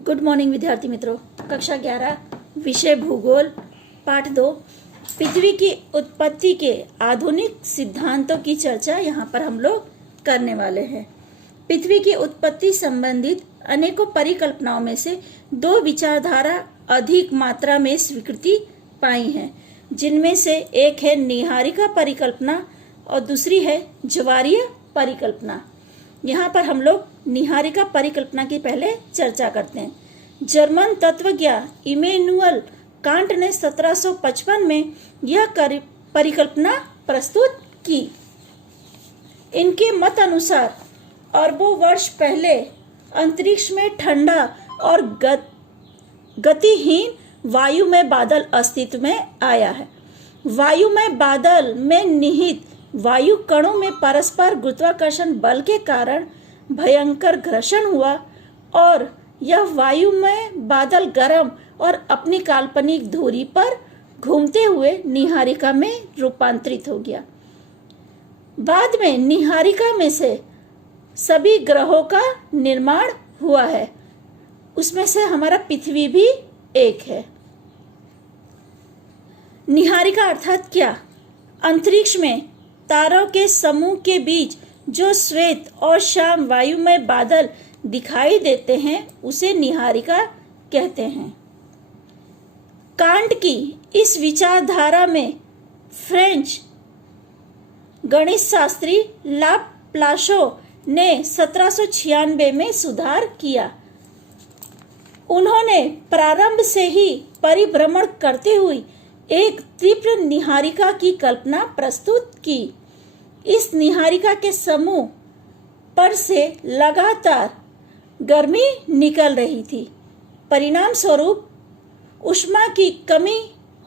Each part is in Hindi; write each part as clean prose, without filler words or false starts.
गुड मॉर्निंग विद्यार्थी मित्रों। कक्षा 11 विषय भूगोल पाठ 2 पृथ्वी की उत्पत्ति के आधुनिक सिद्धांतों की चर्चा यहाँ पर हम लोग करने वाले हैं। पृथ्वी की उत्पत्ति संबंधित अनेकों परिकल्पनाओं में से दो विचारधारा अधिक मात्रा में स्वीकृति पाई हैं, जिनमें से एक है निहारिका परिकल्पना और दूसरी है ज्वारीय परिकल्पना। यहाँ पर हम लोग निहारिका परिकल्पना की पहले चर्चा करते हैं। जर्मन तत्वज्ञ इमैनुअल कांट ने 1755 में यह परिकल्पना प्रस्तुत की। इनके मत अनुसार अरबों वर्ष पहले अंतरिक्ष में ठंडा और गतिहीन वायुमय बादल अस्तित्व में आया है। वायुमय बादल में निहित वायु कणों में परस्पर गुरुत्वाकर्षण बल के कारण भयंकर घर्षण हुआ और यह वायुमय बादल गर्म और अपनी काल्पनिक धुरी पर घूमते हुए निहारिका में रूपांतरित हो गया। बाद में निहारिका में से सभी ग्रहों का निर्माण हुआ है, उसमें से हमारा पृथ्वी भी एक है। निहारिका अर्थात क्या? अंतरिक्ष में तारों के समूह के बीच जो श्वेत और श्याम वायुमय बादल दिखाई देते हैं उसे निहारिका कहते हैं। कांट की इस विचारधारा में फ्रेंच गणित शास्त्री लाप्लाशो ने 1796 में सुधार किया। उन्होंने प्रारंभ से ही परिभ्रमण करते हुए एक तीव्र निहारिका की कल्पना प्रस्तुत की। इस निहारिका के समूह पर से लगातार गर्मी निकल रही थी। परिणाम स्वरूप ऊष्मा की कमी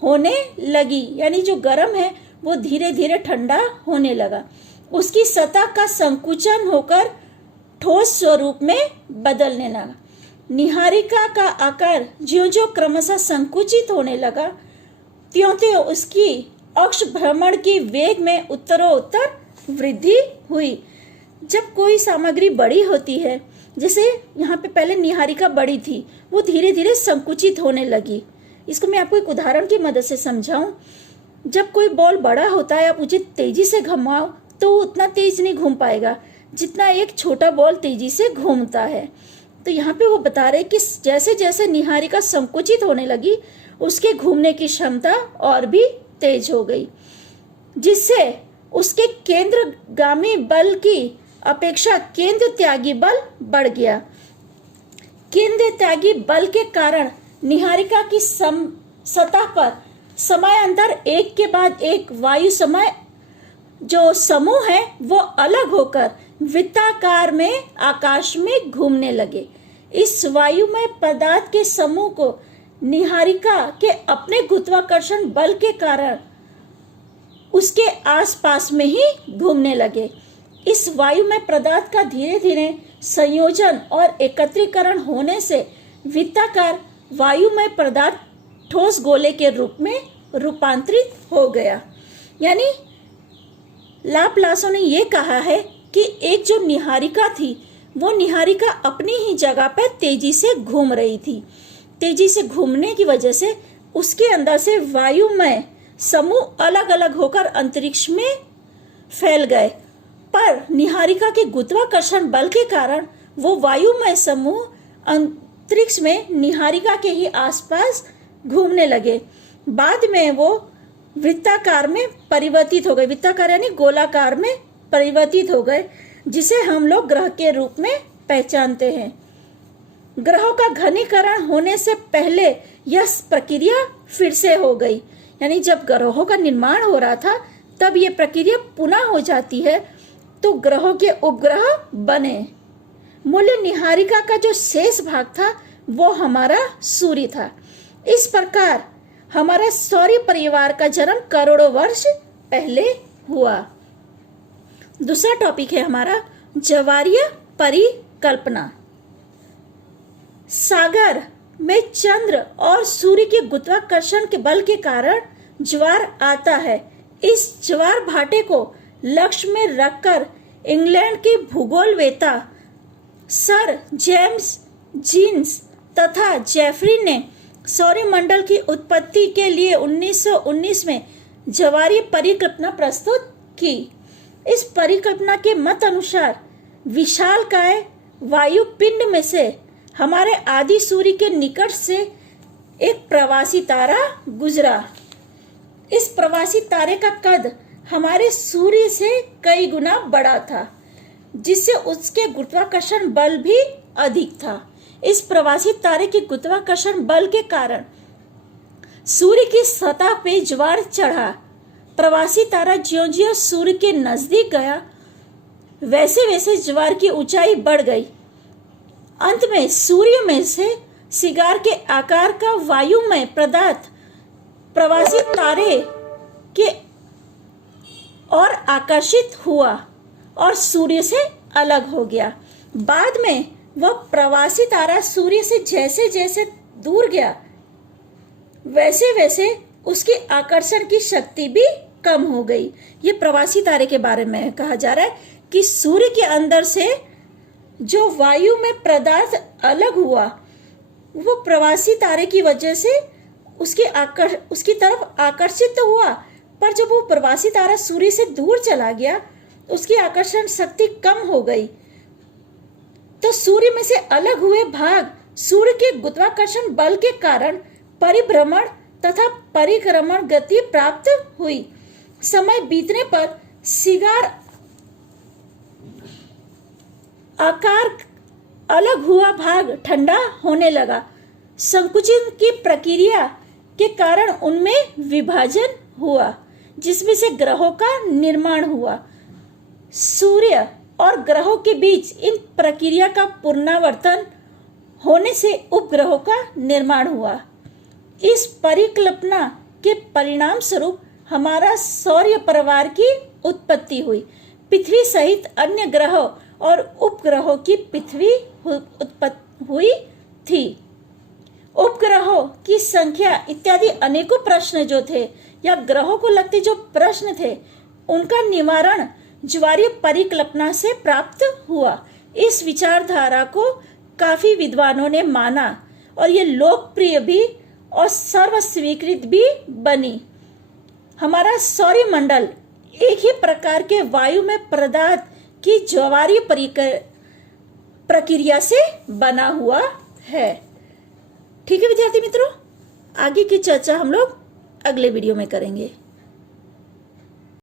होने लगी, यानी जो गर्म है वो धीरे धीरे ठंडा होने लगा। उसकी सतह का संकुचन होकर ठोस स्वरूप में बदलने लगा। निहारिका का आकार ज्यों-ज्यों क्रमशः संकुचित होने लगा, त्यों-त्यों उसकी अक्ष भ्रमण की वेग में उत्तरोत्तर वृद्धि हुई। जब कोई सामग्री बड़ी होती है, जैसे यहाँ पे पहले निहारिका बड़ी थी, वो धीरे धीरे संकुचित होने लगी। इसको मैं आपको एक उदाहरण की मदद से समझाऊं। जब कोई बॉल बड़ा होता है, आप उसे तेजी से घुमाओ तो उतना तेज नहीं घूम पाएगा जितना एक छोटा बॉल तेजी से घूमता है। तो यहाँ पे वो बता रहे कि जैसे जैसे निहारिका संकुचित होने लगी, उसके घूमने की क्षमता और भी तेज हो गई, जिससे उसके केंद्रगामी बल की अपेक्षा केंद्र त्यागी बल बढ़ गया। केंद्र त्यागी बल के कारण निहारिका की सतह पर समायांतर एक के बाद एक वायु समय जो समूह है वो अलग होकर वृत्ताकार में आकाश में घूमने लगे। इस वायुमय पदार्थ के समूह को निहारिका के अपने गुरुत्वाकर्षण बल के कारण उसके आसपास में ही घूमने लगे। इस वायुमय पदार्थ का धीरे धीरे संयोजन और एकत्रीकरण होने से वृत्ताकार वायुमय पदार्थ ठोस गोले के रूप में रूपांतरित हो गया। यानी लाप्लासो ने यह कहा है कि एक जो निहारिका थी, वो निहारिका अपनी ही जगह पर तेजी से घूम रही थी। तेजी से घूमने की वजह से उसके अंदर से वायुमय समूह अलग अलग होकर अंतरिक्ष में फैल गए, पर निहारिका के गुरुत्वाकर्षण बल के कारण वो वायुमय समूह अंतरिक्ष में निहारिका के ही आसपास घूमने लगे। बाद में वो वृत्ताकार में परिवर्तित हो गए। वृत्ताकार यानी गोलाकार में परिवर्तित हो गए, जिसे हम लोग ग्रह के रूप में पहचानते हैं। ग्रहों का घनीकरण होने से पहले यह प्रक्रिया फिर से हो गई। यानी जब ग्रहों का निर्माण हो रहा था, तब ये प्रक्रिया पुनः हो जाती है, तो ग्रहों के उपग्रह बने। मूल निहारिका का जो शेष भाग था वो हमारा सूर्य था। इस प्रकार हमारा सौर परिवार का जन्म करोड़ों वर्ष पहले हुआ। दूसरा टॉपिक है हमारा ज्वारीय परिकल्पना। सागर में चंद्र और सूर्य के गुरुत्वाकर्षण के बल के कारण ज्वार आता है। इस ज्वार भाटे को लक्ष्य में रखकर इंग्लैंड के भूगोलवेत्ता सर जेम्स जीन्स तथा जेफरी ने सौरमंडल की उत्पत्ति के लिए 1919 में ज्वारीय परिकल्पना प्रस्तुत की। इस परिकल्पना के मत अनुसार विशालकाय वायु पिंड में से हमारे आदि सूर्य के निकट से एक प्रवासी तारा गुजरा। इस प्रवासी तारे का कद हमारे सूर्य से कई गुना बड़ा था, जिससे उसके गुरुत्वाकर्षण बल भी अधिक था। इस प्रवासी तारे के गुरुत्वाकर्षण बल के कारण सूर्य की सतह पे ज्वार चढ़ा। प्रवासी तारा ज्यों-ज्यों सूर्य के नजदीक गया, वैसे वैसे ज्वार की ऊंचाई बढ़ गई। अंत में सूर्य में से सिगार के आकार का वायुमय पदार्थ प्रवासी तारे के और आकर्षित हुआ और सूर्य से अलग हो गया। बाद में वह प्रवासी तारा सूर्य से जैसे जैसे दूर गया, वैसे वैसे उसकी आकर्षण की शक्ति भी कम हो गई। ये प्रवासी तारे के बारे में कहा जा रहा है कि सूर्य के अंदर से जो वायु में पदार्थ अलग हुआ, वो प्रवासी तारे की वजह से उसकी तरफ आकर्षित तो हुआ, पर जब वो प्रवासी तारा सूर्य से दूर चला गया, उसकी आकर्षण शक्ति कम हो गई। तो सूर्य में से अलग हुए भाग सूर्य के गुरुत्वाकर्षण बल के कारण परिभ्रमण तथा परिक्रमण गति प्राप्त हुई। समय बीतने पर सिगार आकार अलग हुआ भाग ठंडा होने लगा। संकुचन की प्रक्रिया के कारण उनमें विभाजन हुआ, जिसमें से ग्रहों का निर्माण हुआ। सूर्य और ग्रहों के बीच इन प्रक्रिया का पुनरावर्तन होने से उपग्रहों का निर्माण हुआ। इस परिकल्पना के परिणाम स्वरूप हमारा सौर परिवार की उत्पत्ति हुई। पृथ्वी सहित अन्य ग्रहों और उपग्रहों की पृथ्वी उत्पत्ति हुई थी। उपग्रहों की संख्या इत्यादि अनेकों प्रश्न जो थे या ग्रहों को लगते जो प्रश्न थे, उनका निवारण ज्वारीय परिकल्पना से प्राप्त हुआ। इस विचारधारा को काफी विद्वानों ने माना और ये लोकप्रिय भी और सर्वस्वीकृत भी बनी। हमारा सौरमंडल एक ही प्रकार के वायु में पदार्थ की ज्वारीय प्रक्रिया से बना हुआ है। ठीक है विद्यार्थी मित्रों, आगे की चर्चा हम लोग अगले वीडियो में करेंगे।